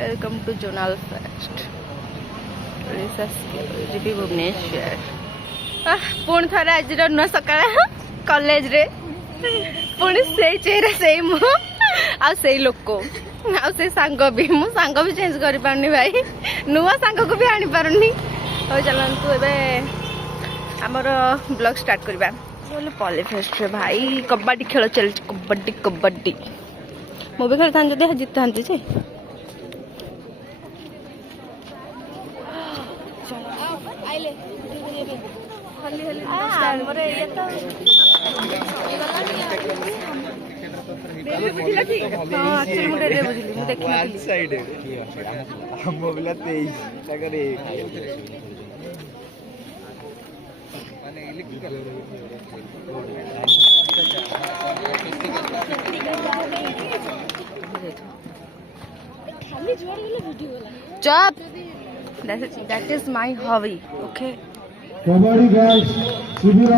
Welcome to zonal fest जी भुवनेश्वर पुणी थे आज नुआ सका कॉलेज रे पुणी से चेहरा से मुँह से लोक से सांग भी मु सांग भी चेंज कर पारनी भाई नुआ सांग को भी आनी पारनी हो चलतु ए आमर ब्लॉग स्टार्ट करवा बोले पॉलीफेस्ट रे भाई कबड्डी खेल चल कबड्डी कबड्डी मु भी खेल था जीत था जे Job. That is my hobby. Okay. Kabaddi guys, CB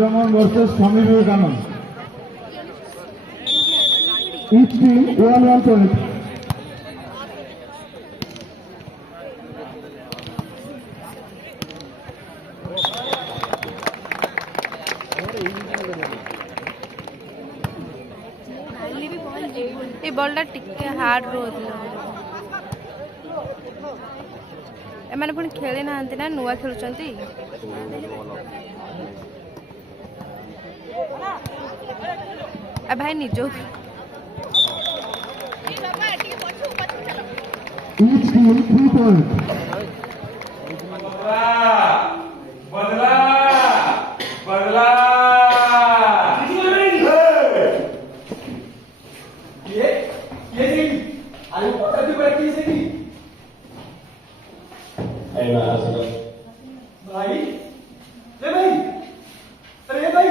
Raman versus Swami Vivekanand. Each team 1 point. ये बॉल टिके हार्ड रोज एमाने पुणी खेली ना ना नुआ खेलुचंती ए भाई निजो Each team 3 points. बदला बदला भाई ले भाई अरे भाई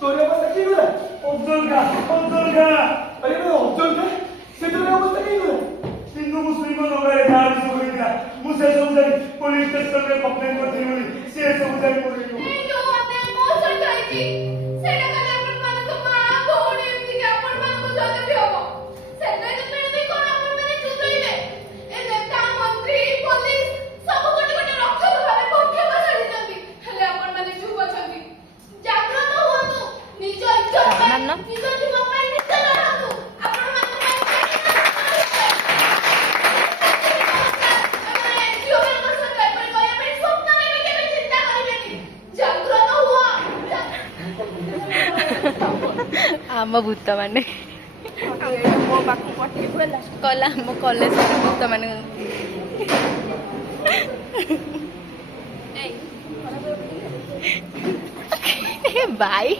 तोरे अवस्था की हुआ अब्दुल का अरे भाई अब्दुल का से तोरे अवस्था की हुआ हिंदू मुस्लिम लोग रे गाड़ी से बोल दिया मुझे समझ पुलिस स्टेशन में कंप्लेंट करती हुई से समझ बोल रही हूं नहीं जो आपने बहुत सरकारी थी सेटा का अपन मान को मां भौणी एमती के अपन मान को जाने भी होबो सेटा के पेड़ भी कोन अपन माने चुतइबे ए नेता मंत्री पुलिस सब कोटी कोटी रक्षक भावे पक्ष बसाडी जंती हेले अपन माने चुप अछंती जागृत हुअतु निज इज्जत निज जीवन ପାଇଁ निज लढतु अपन मान आम भूत माने कला आम कॉलेज भूत माने भाई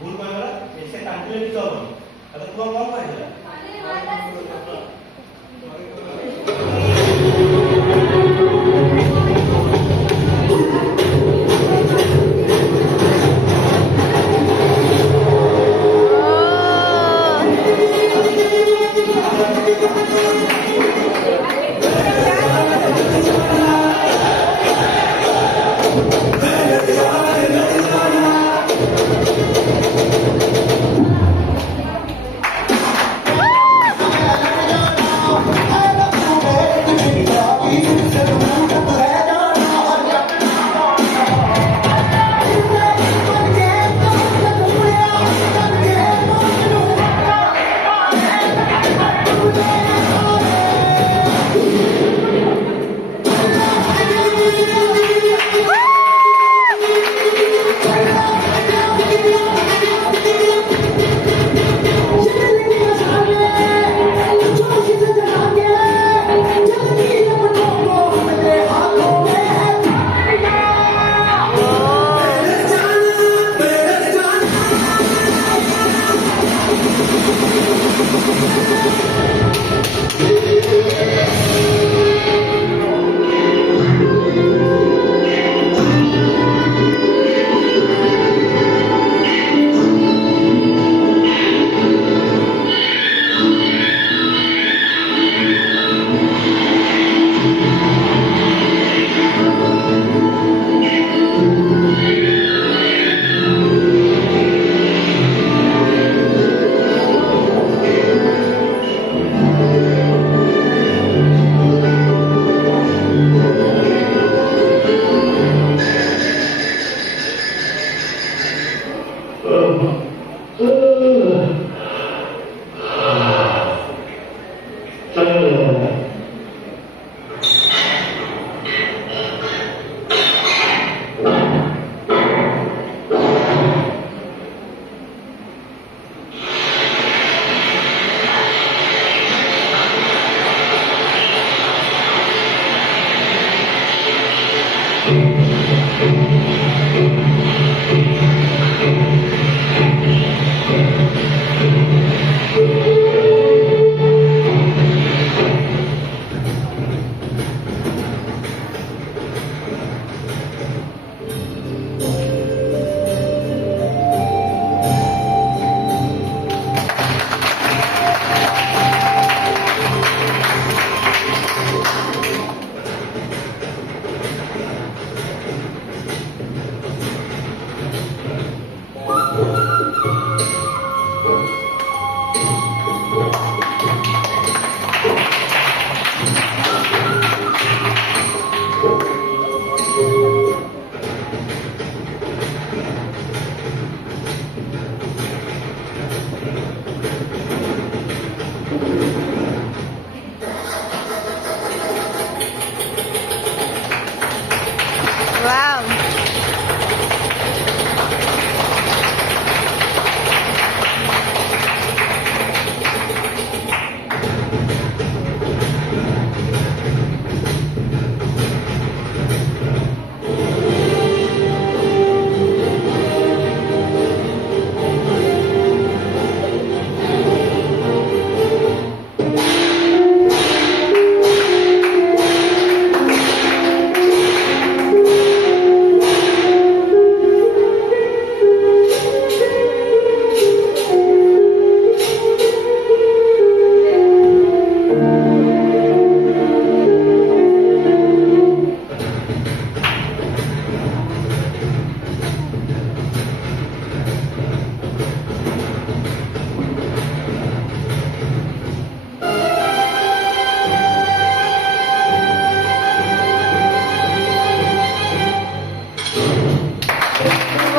भूल पाएगा ऐसे टांगले भी तो अगर तू कौन पाएगा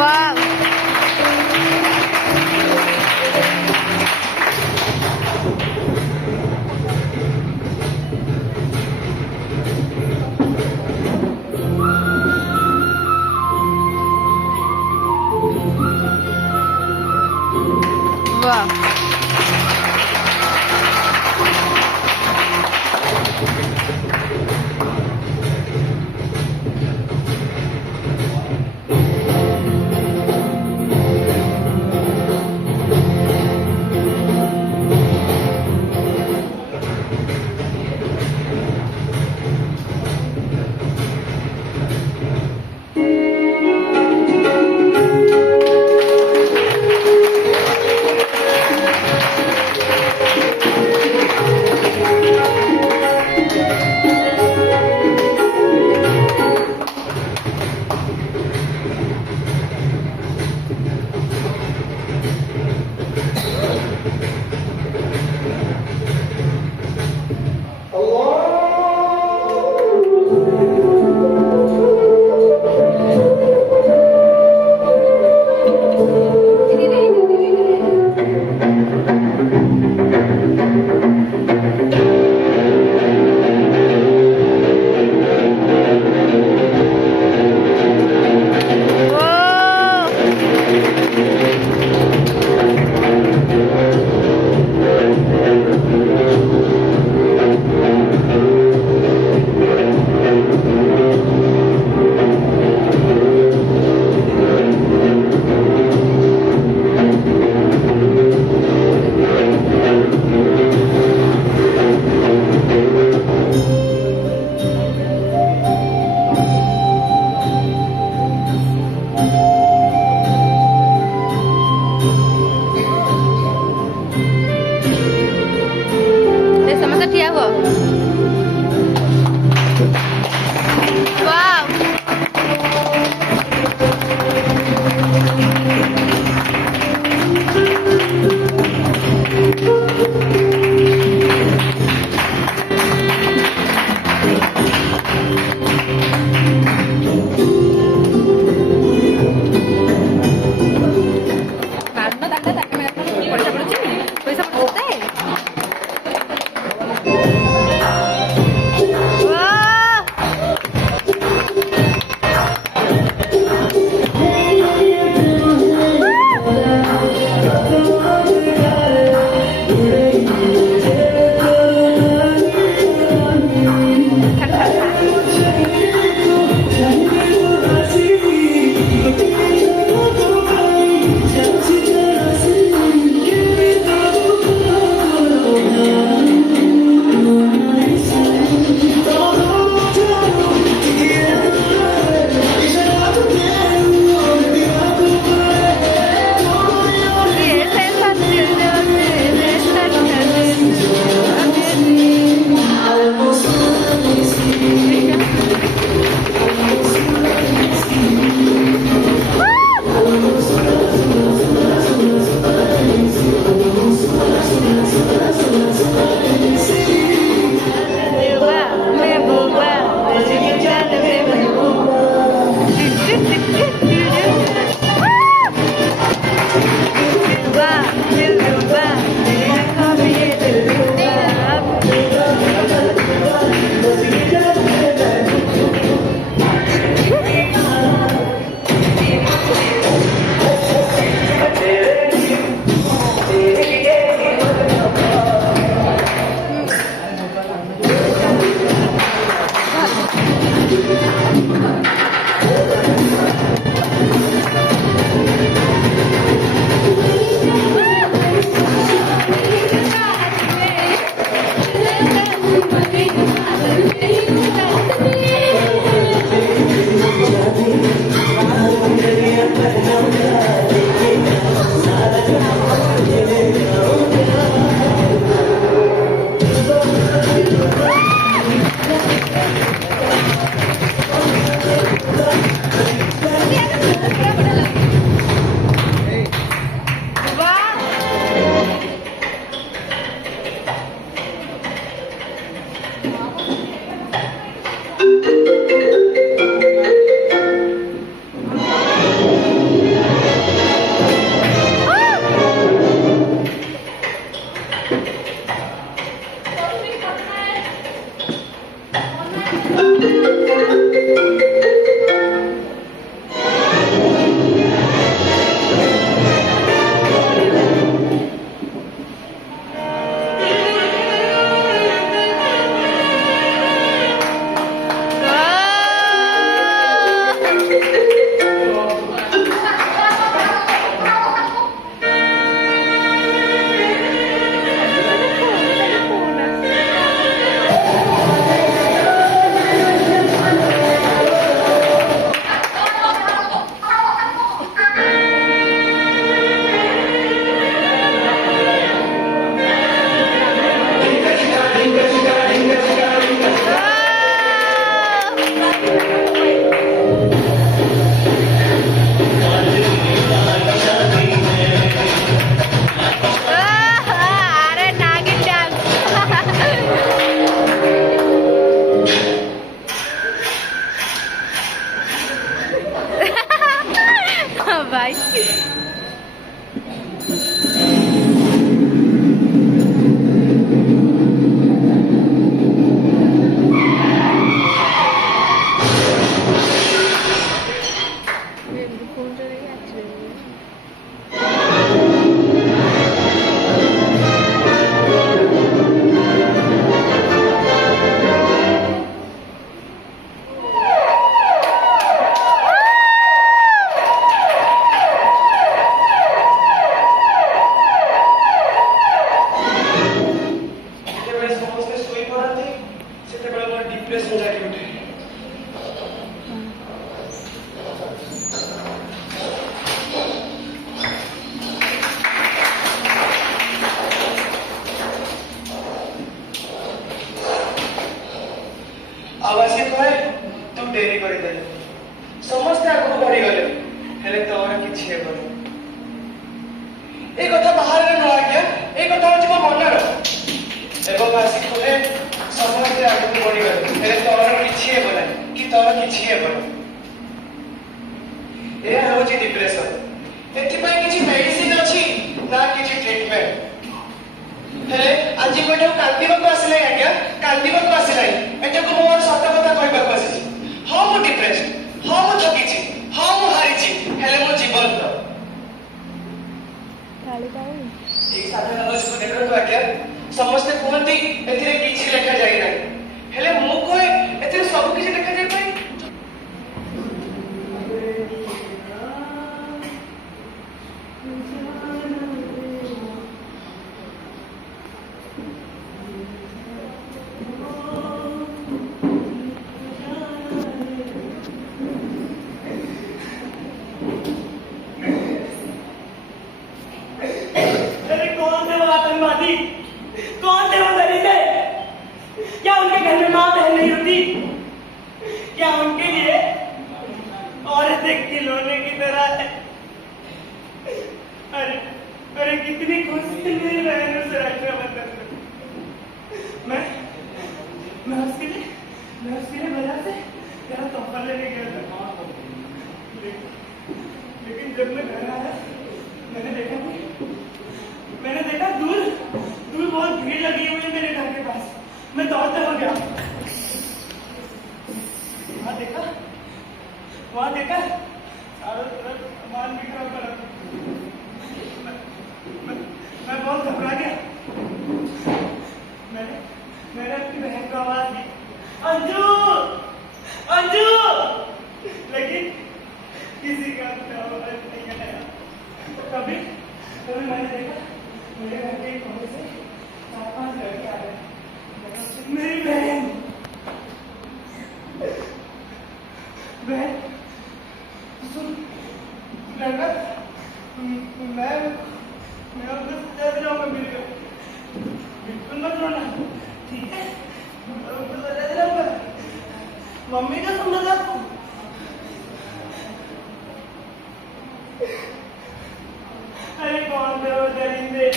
वाह वाह बाय। ଯେତେବେଳେ ସମସ୍ତେ ଶୋଇ ପଡ଼ନ୍ତି ସେତେବେଳେ ମୋର ଡିପ୍ରେସନ ଜାଗି ଉଠେ। ଆବାସୀ କହେ ତୁ ଡେରି କରିଦେଲୁ, ସମସ୍ତେ ଆଗକୁ ବଢିଗଲେ, ହେଲେ ତୋର କିଛି ହେବନି। ଏ କଥା ବାହାରେ ନୁହଁ ଆଜ୍ଞା, ଏ କଥା ହଉଛି ମୋ ମନର। ଏବଂ ଆସି କହେ ସମସ୍ତେ ଆଗକୁ ବଢିଗଲେ, ହେଲେ ତୋର କିଛି ହେବ ନାହିଁ କି ତୋର କିଛି ହେବ ନାହିଁ। ଏହା ହେଉଛି ଡିପ୍ରେସନ। ଏଥିପାଇଁ କିଛି ମେଡିସିନ ଅଛି ନା କିଛି ଟ୍ରିଟମେଣ୍ଟ। ହେଲେ ଆଜି ମୁଁ ଏଠାକୁ କାନ୍ଦିବାକୁ ଆସିଲାଣି ଆଜ୍ଞା, କାନ୍ଦିବାକୁ ଆସିଲାଣି। ଏଠାକୁ ମୁଁ ମୋର ସତ କଥା କହିବାକୁ ଆସିଛି। ହଁ ମୁଁ ଡିପ୍ରେସ, ହଁ ମୁଁ ଥକିଛି, ହଁ ମୁଁ ହାରିଛି, ହେଲେ ମୁଁ ଜୀବନ୍ତ। ଏଇ ସାଧାରଣ ଦୋଷକୁ ଦେଖନ୍ତୁ ଆଜ୍ଞା, ସମସ୍ତେ କୁହନ୍ତି ଏଥିରେ କିଛି ଲେଖାଯାଇ ନାହିଁ, ହେଲେ ମୁଁ କହେ ଏଥିରେ ସବୁ କିଛି ଲେଖାଯାଇପାରେ। अरे कौन थे वो आतंकवादी, कौन थे वो दलित? क्या उनके घर में माँ बहन नहीं होती? क्या उनके लिए औरतें खिलौने की तरह है? अरे अरे कितनी खुशी थी मेरी बहन उसे रक्षाबंधन में। मैं उसके लिए बाजार से तेरा तोहफा लेने गया था। लेकिन जब मैं घर आया मैंने देखा दूर बहुत भीड़ लगी हुई है मेरे घर के पास। मैं दौड़ता हो गया, वहां देखा चारों तरफ सामान बिखरा पड़ा। मैं बहुत घबरा गया। मैंने अपनी बहन को आवाज दी, अंजू अंजू, लेकिन किसी का आवाज नहीं आया। कभी मैंने देखा मेरे घर के कोने से 4-5 लड़के आ रहे। मेरी बहन सुन लड़का, मैं उनको सजा दिलाऊंगा। बिल्कुल मत रोना, ठीक है? मैं उनको सजा दिलाऊंगा। मम्मी का समझा तू। अरे कौन थे वो दरिंदे?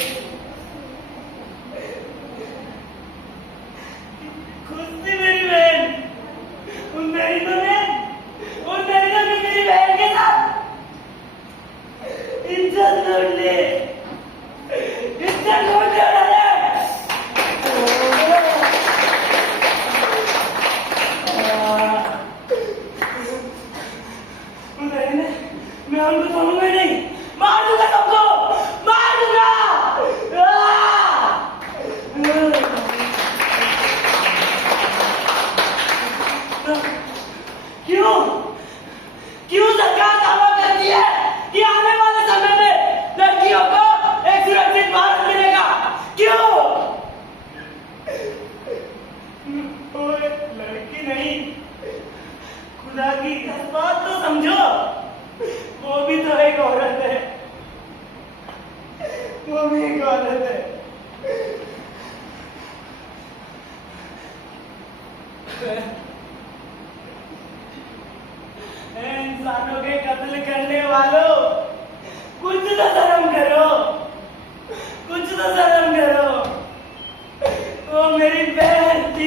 खुश थी मेरी बहन उन दरिंदों ने मेरी बहन के साथ इज्जत लूट ली, उन्होंने। मैं उनको छोड़ूंगा नहीं, मार दूंगा सबको, मार दूंगा। क्यों सरकार दावा करती है कि आने वाले समय में लड़कियों को एक सुरक्षित भारत मिलेगा? क्यों? ओए लड़की नहीं, खुदा की बात तो समझो, वो भी तो एक औरत है, वो भी एक औरत है। इंसानों के कत्ल करने वालों, कुछ तो शर्म करो, कुछ तो शर्म करो। वो मेरी बहन थी।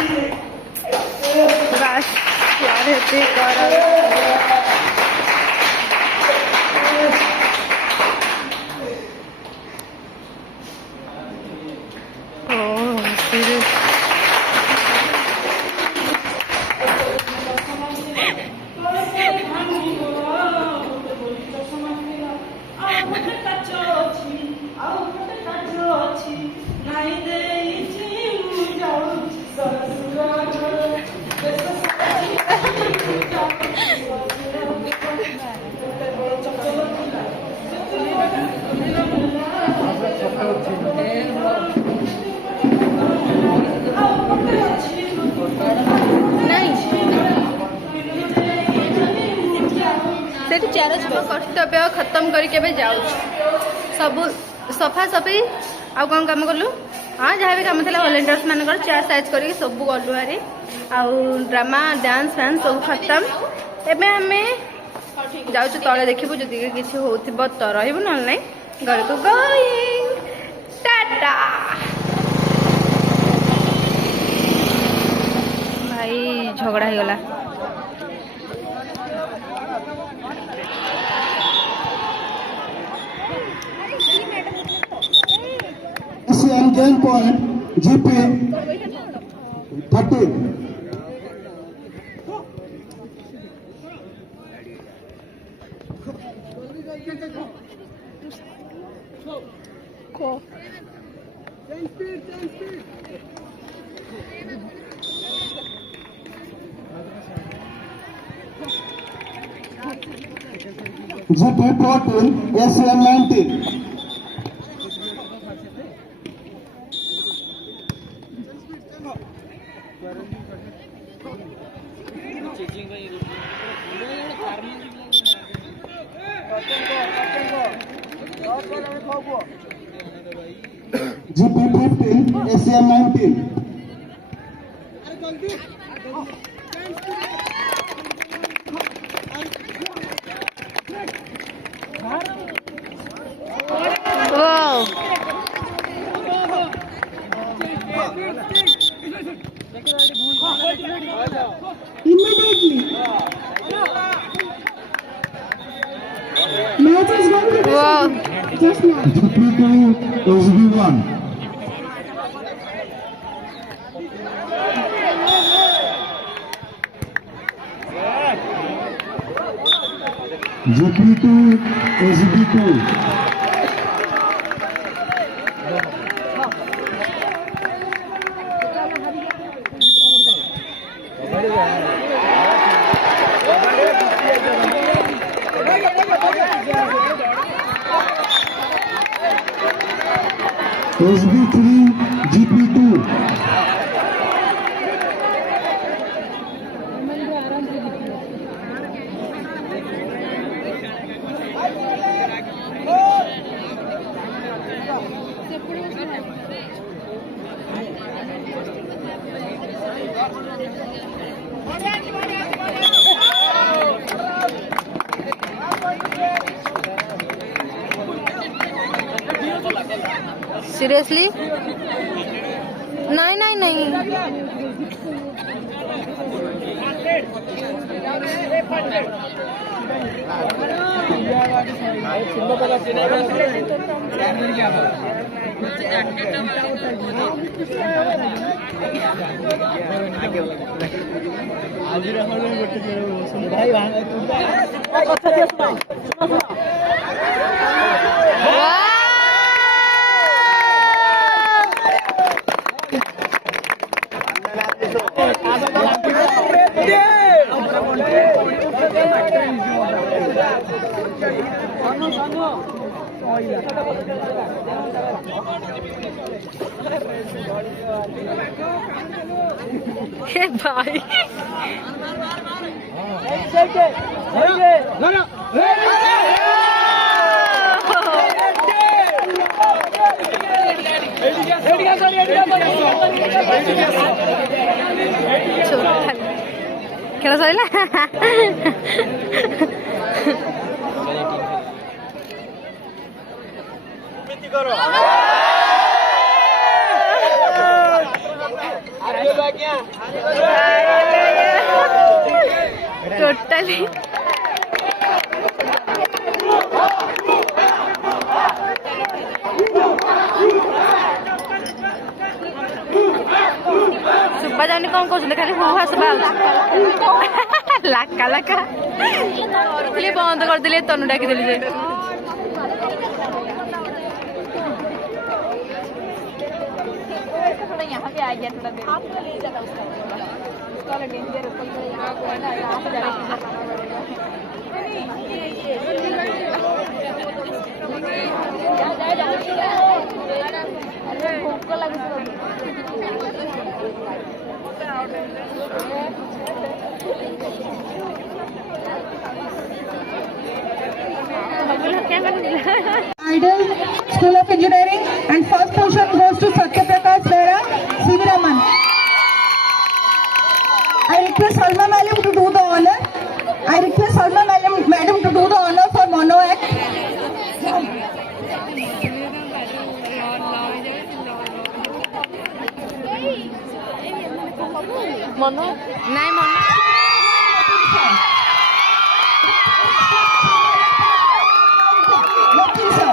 राश क्या रहते कर्तव्य खत्म करके जाऊँ सब सफा सफी आउ कौन काम कलु हाँ जहाँ भी काम था वॉलंटियर्स मान चेयर साइज करके सब गलु हारी आउ ड्रामा डांस फैंस सब खत्म एवं आम जाऊँ तले देखू जदि किसी हो तो रही ना ना घर को गोइंग टाटा भाई झगड़ा हो गला ASEAN gain point GP 30. GP 14, ASEAN 19. GP 15, ASEAN 19. Wow. Immediately. Match is going to Wow. just now. GP 2, SB 1. GP 2, SB 2. SB 3, GP 2. Seriously? नहीं नहीं नहीं हे भाई खेल सैला टोटली सुबह जाने कौन कौन खाली हुआ सुबह लाका लाका बंद कर दिले तनु डाकी दिले यहाँ पे आ गया थोड़ा देर आपको ले जाता उसका वाला डेंजर कोई यहाँ को है ना यहाँ से डायरेक्ट अरे भूख लगी Idol School of Engineering, and first position goes to Satya Prakash Bera, CV Raman. I request Salma Madam to do the honor. I request Salma Madam to do the honor for mono act. ମନ ନାଇଁ ମନ Working sir.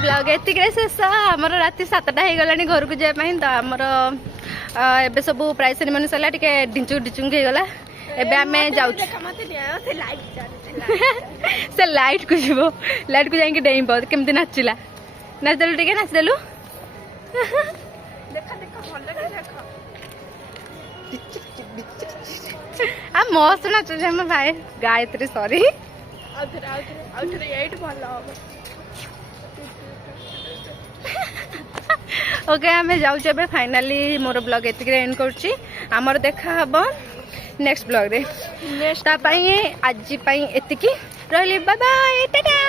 Blog ଏତିକିରେ ଶେଷ। ଆମର ରାତି 7ଟା ହେଇଗଲାଣି ଘରକୁ ଯିବା ପାଇଁ। ତ ଆମର ଏବେ ସବୁ ପ୍ରାଇଜ୍ ସେରିମନି ସରିଲା, ଟିକେ ଢିଞ୍ଚୁକ ହେଇଗଲା। ଏବେ ଆମେ ଯାଉଛୁ। ସେ ଲାଇଟ୍କୁ ଯିବ, ଲାଇଟ୍କୁ ଯାଇକି ଡେଇଁବ। କେମିତି ନାଚିଲା, ନାଚିଦେଲୁ ଟିକେ, ନାଚିଦେଲୁ। ଆଉ ମସ୍ତ ନାଚୁଛି ଆମ ଭାଇ ଗାୟତ୍ରୀ। ସରି ओके आमे जाऊँ एबे फाइनाली मोर ब्लॉग एतिक एंड करुच्ची। आमर देखा हब नेक्स्ट ब्लॉग रे। ता पाई आज पाई एतिकी रहली। Bye bye Tata.